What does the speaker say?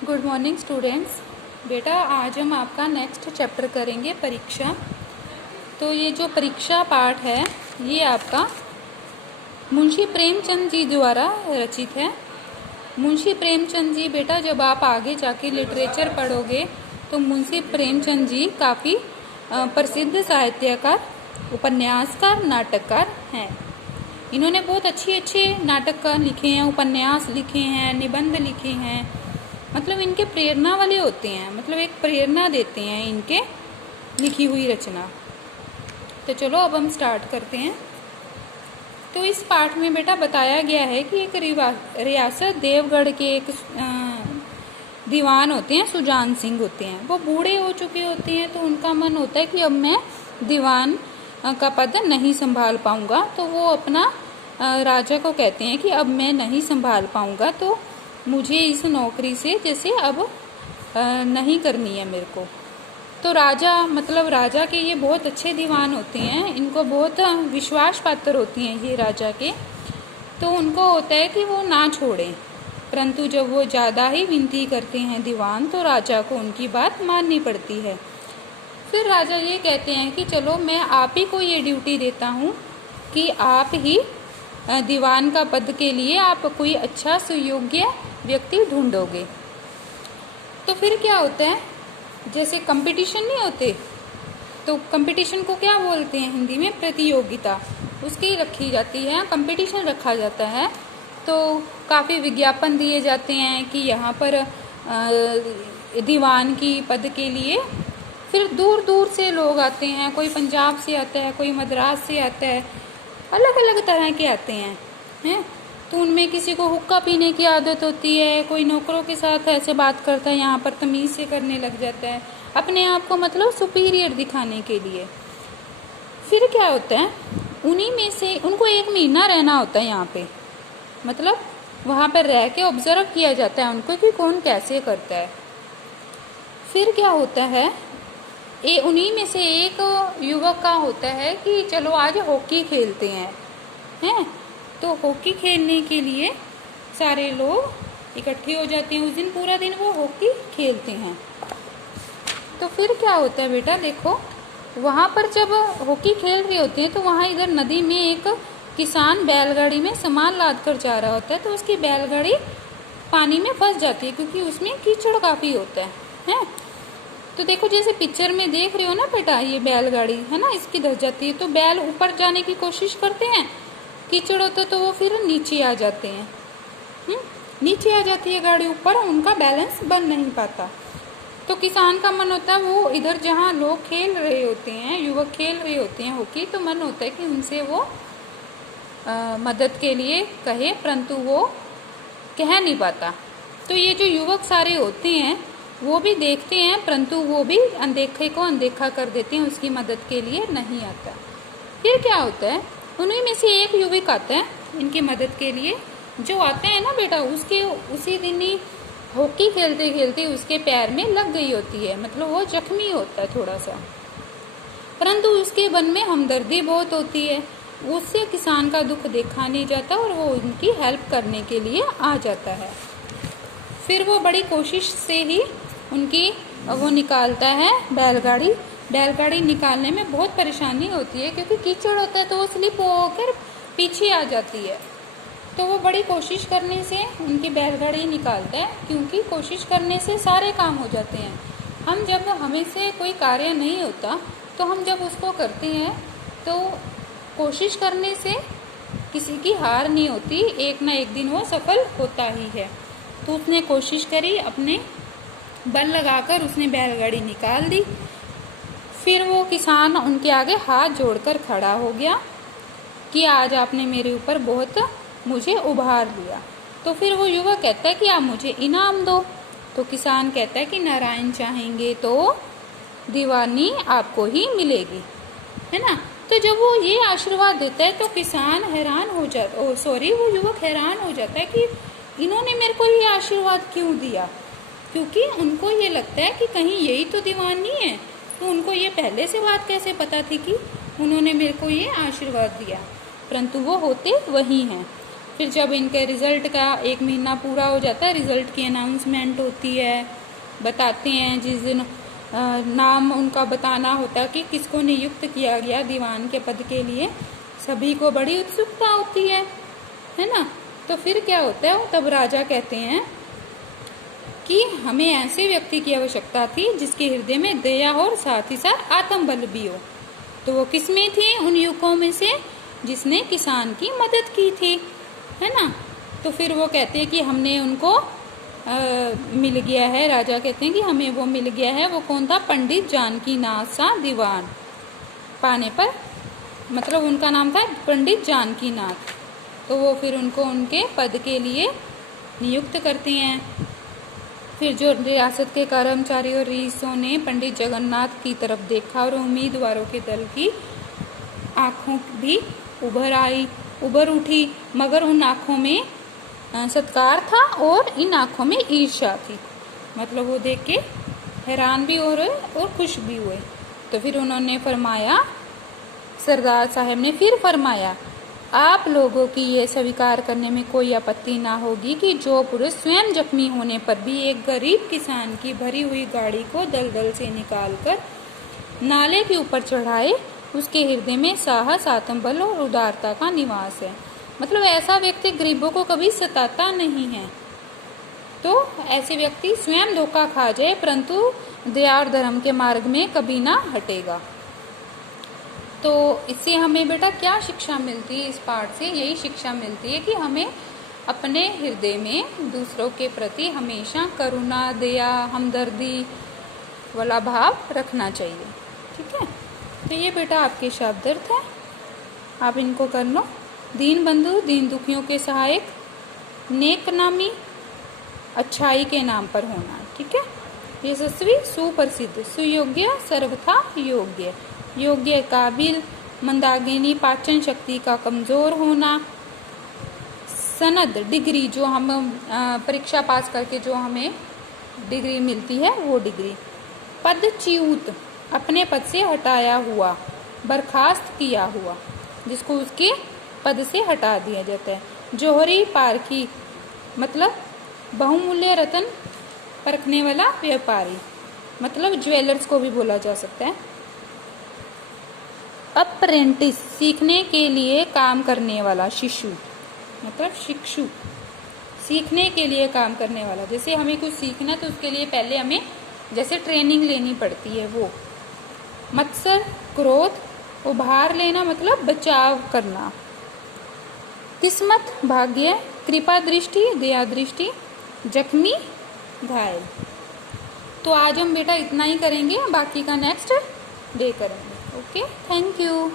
Good morning students. बेटा आज हम आपका नेक्स्ट चैप्टर करेंगे परीक्षा। तो ये जो परीक्षा पाठ है ये आपका मुंशी प्रेमचंद जी द्वारा रचित है। मुंशी प्रेमचंद जी बेटा जब आप आगे जाके लिटरेचर पढ़ोगे तो मुंशी प्रेमचंद जी काफ़ी प्रसिद्ध साहित्यकार, उपन्यासकार, नाटककार हैं। इन्होंने बहुत अच्छे नाटक लिखे हैं, उपन्यास लिखे हैं, निबंध लिखे हैं। मतलब इनके प्रेरणा वाले होते हैं, मतलब एक प्रेरणा देते हैं इनके लिखी हुई रचना। तो चलो अब हम स्टार्ट करते हैं। तो इस पाठ में बेटा बताया गया है कि एक रियासत देवगढ़ के एक दीवान होते हैं, सुजान सिंह होते हैं। वो बूढ़े हो चुके होते हैं तो उनका मन होता है कि अब मैं दीवान का पद नहीं संभाल पाऊंगा। तो वो अपना राजा को कहते हैं कि अब मैं नहीं संभाल पाऊंगा, तो मुझे इस नौकरी से जैसे अब नहीं करनी है मेरे को। तो राजा मतलब राजा के ये बहुत अच्छे दीवान होते हैं, इनको बहुत विश्वास पात्र होती हैं ये राजा के। तो उनको होता है कि वो ना छोड़ें, परंतु जब वो ज़्यादा ही विनती करते हैं दीवान तो राजा को उनकी बात माननी पड़ती है। फिर राजा ये कहते हैं कि चलो मैं आप ही को ये ड्यूटी देता हूँ कि आप ही दीवान का पद के लिए आप कोई अच्छा सुयोग्य व्यक्ति ढूंढोगे। तो फिर क्या होता है, जैसे कंपटीशन नहीं होते तो कंपटीशन को क्या बोलते हैं हिंदी में, प्रतियोगिता उसकी रखी जाती है, कंपटीशन रखा जाता है। तो काफ़ी विज्ञापन दिए जाते हैं कि यहाँ पर दीवान की पद के लिए फिर दूर दूर से लोग आते हैं, कोई पंजाब से आता है, कोई मद्रास से आता है, अलग अलग तरह के आते हैं। तो उनमें किसी को हुक्का पीने की आदत होती है, कोई नौकरों के साथ ऐसे बात करता है, यहाँ पर तमीज़ से करने लग जाता है अपने आप को, मतलब सुपीरियर दिखाने के लिए। फिर क्या होता है, उन्हीं में से उनको 1 महीना रहना होता है यहाँ पे, मतलब वहाँ पर रह के ऑब्जर्व किया जाता है उनको कि कौन कैसे करता है। फिर क्या होता है, उन्हीं में से एक युवक का होता है कि चलो आज हॉकी खेलते हैं। तो हॉकी खेलने के लिए सारे लोग इकट्ठे हो जाते हैं। उस दिन पूरा दिन वो हॉकी खेलते हैं। तो फिर क्या होता है बेटा, देखो वहाँ पर जब हॉकी खेल रहे होते हैं तो वहाँ इधर नदी में एक किसान बैलगाड़ी में सामान लाद कर जा रहा होता है। तो उसकी बैलगाड़ी पानी में फंस जाती है क्योंकि उसमें कीचड़ काफ़ी होता है। तो देखो जैसे पिक्चर में देख रहे हो ना बेटा, ये बैलगाड़ी है ना, इसकी धस जाती है। तो बैल ऊपर जाने की कोशिश करते हैं, कीचड़ होता तो वो फिर नीचे आ जाते हैं। नीचे आ जाती है गाड़ी ऊपर, उनका बैलेंस बन नहीं पाता। तो किसान का मन होता है वो इधर जहाँ लोग खेल रहे होते हैं, युवक खेल रहे होते हैं हॉकी, तो मन होता है कि उनसे वो मदद के लिए कहे, परंतु वो कह नहीं पाता। तो ये जो युवक सारे होते हैं वो भी देखते हैं, परंतु वो भी अनदेखे को अनदेखा कर देते हैं, उसकी मदद के लिए नहीं आता। फिर क्या होता है, उन्हीं में से एक युवक आता है इनकी मदद के लिए। जो आते हैं ना बेटा, उसके उसी दिन ही हॉकी खेलते खेलते उसके पैर में लग गई होती है, मतलब वो जख्मी होता है थोड़ा सा, परंतु उसके मन में हमदर्दी बहुत होती है। उससे किसान का दुख देखा नहीं जाता और वो उनकी हेल्प करने के लिए आ जाता है। फिर वो बड़ी कोशिश से ही उनकी वो निकालता है बैलगाड़ी निकालने में बहुत परेशानी होती है क्योंकि कीचड़ होता है तो वो स्लिप होकर पीछे आ जाती है। तो वो बड़ी कोशिश करने से उनकी बैलगाड़ी निकालता है, क्योंकि कोशिश करने से सारे काम हो जाते हैं। हमें से कोई कार्य नहीं होता तो हम जब उसको करते हैं तो कोशिश करने से किसी की हार नहीं होती, एक ना एक दिन वो सफल होता ही है। तो उसने कोशिश करी, अपने बल लगाकर उसने बैलगाड़ी निकाल दी। फिर वो किसान उनके आगे हाथ जोड़कर खड़ा हो गया कि आज आपने मेरे ऊपर बहुत मुझे उभार लिया। तो फिर वो युवक कहता है कि आप मुझे इनाम दो। तो किसान कहता है कि नारायण चाहेंगे तो दीवानी आपको ही मिलेगी, है ना। तो जब वो ये आशीर्वाद देता है तो किसान हैरान हो जाता वो युवक हैरान हो जाता है कि इन्होंने मेरे को ये आशीर्वाद क्यों दिया, क्योंकि उनको ये लगता है कि कहीं यही तो दीवान नहीं है। तो उनको ये पहले से बात कैसे पता थी कि उन्होंने मेरे को ये आशीर्वाद दिया, परंतु वो होते वही हैं। फिर जब इनके रिजल्ट का 1 महीना पूरा हो जाता है, रिजल्ट की अनाउंसमेंट होती है, बताते हैं जिस दिन नाम उनका बताना होता है कि किसको नियुक्त किया गया दीवान के पद के लिए। सभी को बड़ी उत्सुकता होती है ना। तो फिर क्या होता है, तब राजा कहते हैं कि हमें ऐसे व्यक्ति की आवश्यकता थी जिसके हृदय में दया और साथ ही साथ आत्मबल भी हो। तो वो किसमें थे, उन युवकों में से जिसने किसान की मदद की थी, है ना। तो फिर वो कहते हैं कि हमने उनको मिल गया है। राजा कहते हैं कि हमें वो मिल गया है। वो कौन था, पंडित जानकीनाथ सा दीवान पाने पर, मतलब उनका नाम था पंडित जानकीनाथ। तो वो फिर उनको उनके पद के लिए नियुक्त करते हैं। फिर जो रियासत के कर्मचारी और रईसों ने पंडित जगन्नाथ की तरफ देखा और उम्मीदवारों के दल की आंखों भी उभर उठी, मगर उन आंखों में सत्कार था और इन आंखों में ईर्ष्या थी। मतलब वो देख के हैरान भी हो रहे और खुश भी हुए। तो फिर उन्होंने फरमाया, सरदार साहब ने फिर फरमाया, आप लोगों की ये स्वीकार करने में कोई आपत्ति ना होगी कि जो पुरुष स्वयं जख्मी होने पर भी एक गरीब किसान की भरी हुई गाड़ी को दलदल से निकालकर नाले के ऊपर चढ़ाए, उसके हृदय में साहस, आत्मबल और उदारता का निवास है। मतलब ऐसा व्यक्ति गरीबों को कभी सताता नहीं है। तो ऐसे व्यक्ति स्वयं धोखा खा जाए परंतु दया और धर्म के मार्ग में कभी ना हटेगा। तो इससे हमें बेटा क्या शिक्षा मिलती है, इस पाठ से यही शिक्षा मिलती है कि हमें अपने हृदय में दूसरों के प्रति हमेशा करुणा, दया, हमदर्दी वाला भाव रखना चाहिए। ठीक है। तो ये बेटा आपके शब्द अर्थ है, आप इनको कर लो। दीन बंधु, दीन दुखियों के सहायक, नेक नामी, अच्छाई के नाम पर होना। ठीक है। यशस्वी, सुप्रसिद्ध, सुयोग्य, सर्वथा योग्य, योग्य, काबिल, मंदाकिनी, पाचन शक्ति का कमजोर होना, सनद, डिग्री, जो हम परीक्षा पास करके जो हमें डिग्री मिलती है वो डिग्री, पदच्युत, अपने पद से हटाया हुआ, बर्खास्त किया हुआ, जिसको उसके पद से हटा दिया जाता है, जोहरी, पारखी, मतलब बहुमूल्य रत्न परखने वाला व्यापारी, मतलब ज्वेलर्स को भी बोला जा सकता है। अप्रेंटिस, सीखने के लिए काम करने वाला, शिशु, मतलब शिक्षु, सीखने के लिए काम करने वाला। जैसे हमें कुछ सीखना तो उसके लिए पहले हमें जैसे ट्रेनिंग लेनी पड़ती है वो। मत्सर, क्रोध, उभार लेना, मतलब बचाव करना। किस्मत, भाग्य, कृपा दृष्टि, दया दृष्टि, जख्मी, घायल। तो आज हम बेटा इतना ही करेंगे, बाकी का नेक्स्ट डे करेंगे। Okay, thank you.